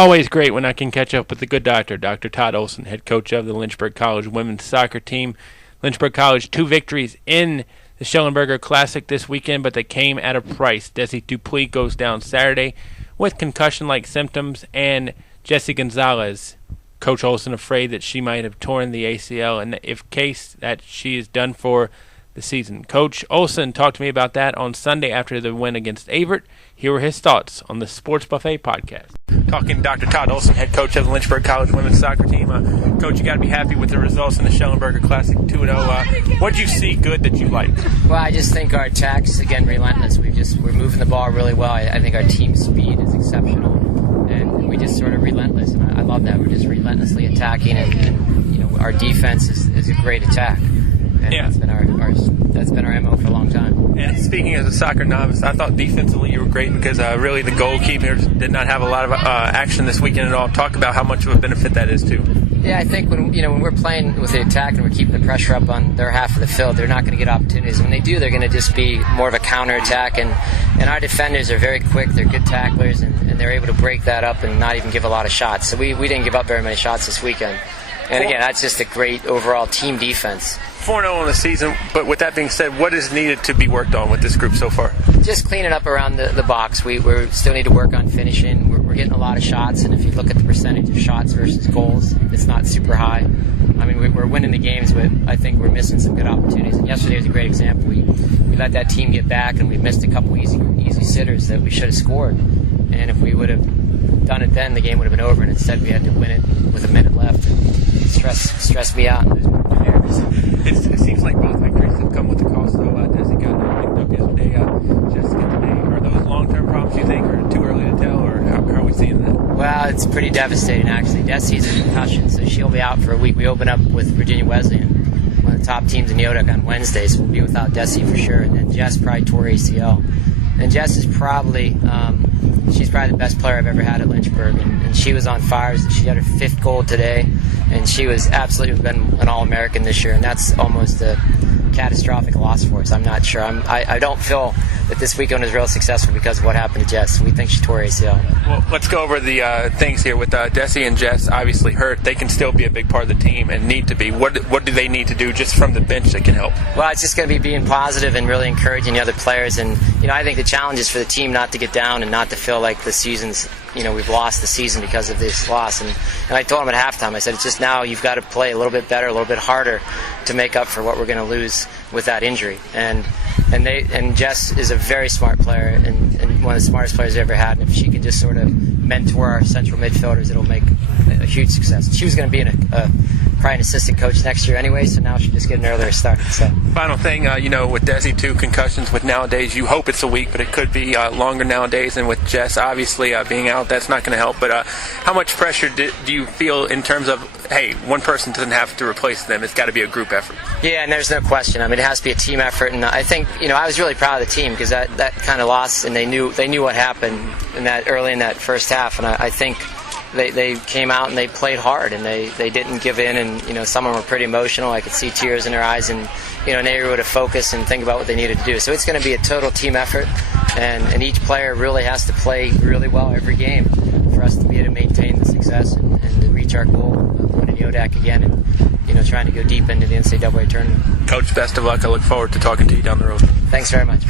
Always great when I can catch up with the good doctor, Dr. Todd Olsen, head coach of the Lynchburg College women's soccer team. Lynchburg College, 2 victories in the Shellenberger Classic this weekend, but they came at a price. Desi Dupuis goes down Saturday with concussion-like symptoms, and Jessie Gonzalez, Coach Olsen afraid that she might have torn the ACL, and if case that she is done for the season. Coach Olsen talked to me about that on Sunday after the win against Avert. Here were his thoughts on the Sports Buffet podcast. Talking to Dr. Todd Olsen, head coach of the Lynchburg College women's soccer team. Coach, you got to be happy with the results in the Shellenberger Classic 2-0. What did you see good that you liked? Well, I just think our attack's, again, relentless. We're moving the ball really well. I think our team speed is exceptional, and we just sort of relentless. And I love that. We're just relentlessly attacking, and you know, our defense is a great attack. And yeah, that's been our MO for a long time. And speaking as a soccer novice, I thought defensively you were great because really the goalkeepers did not have a lot of action this weekend at all. Talk about how much of a benefit that is too. Yeah, I think when we're playing with the attack and we're keeping the pressure up on their half of the field, they're not going to get opportunities. When they do, they're going to just be more of a counterattack. And our defenders are very quick. They're good tacklers, and they're able to break that up and not even give a lot of shots. So we didn't give up very many shots this weekend. And again, that's just a great overall team defense. 4-0 in the season, but with that being said, what is needed to be worked on with this group so far? Just cleaning up around the box. We still need to work on finishing. We're getting a lot of shots, and if you look at the percentage of shots versus goals, it's not super high. I mean, we're winning the games, but I think we're missing some good opportunities. And yesterday was a great example. We let that team get back, and we missed a couple easy sitters that we should have scored. And if we would have done it then, the game would have been over, and instead we had to win it with a minute left. It stressed me out. It seems like both victories have come with the cost, though. Desi got picked up yesterday. Just to get the name. Are those long-term problems, you think, or too early to tell, or how are we seeing that? Well, it's pretty devastating, actually. Desi's a concussion, so she'll be out for a week. We open up with Virginia Wesleyan, one of the top teams in Yodak on Wednesday, so we'll be without Desi for sure. And then Jess probably tore ACL. And Jess is probably she's probably the best player I've ever had at Lynchburg, and she was on fire. She got her 5th goal today, and she was absolutely been an All-American this year, and that's almost a catastrophic loss for us. I'm not sure. I don't feel that this weekend was real successful because of what happened to Jess. We think she tore ACL. Well, let's go over the things here. With Desi and Jess obviously hurt, they can still be a big part of the team and need to be. What do they need to do just from the bench that can help? Well, it's just going to be being positive and really encouraging the other players. And, I think the challenge is for the team not to get down and not to feel like the season's, we've lost the season because of this loss. And I told them at halftime, I said, it's just now you've got to play a little bit better, a little bit harder to make up for what we're going to lose with that injury. And Jess is a very smart player and one of the smartest players I've ever had. And if she can just sort of mentor our central midfielders, it'll make a huge success. She was going to be probably an assistant coach next year anyway, so now she'll just get an earlier start. So. Final thing, with Desi, 2 concussions, with nowadays, you hope it's a week, but it could be longer nowadays. And with Jess, obviously, being out, that's not going to help. But how much pressure do you feel in terms of, hey, one person doesn't have to replace them? It's got to be a group effort. Yeah, and there's no question. I mean, it has to be a team effort. And I think, I was really proud of the team because that kind of loss, and they knew what happened early in that first half. And I think they came out and they played hard, and they didn't give in, and some of them were pretty emotional. I could see tears in their eyes, and they were able to focus and think about what they needed to do. So it's going to be a total team effort, and each player really has to play really well every game for us to be able to maintain the success and to reach our goal of winning Yodak again, and trying to go deep into the NCAA tournament. Coach, best of luck. I look forward to talking to you down the road. Thanks very much.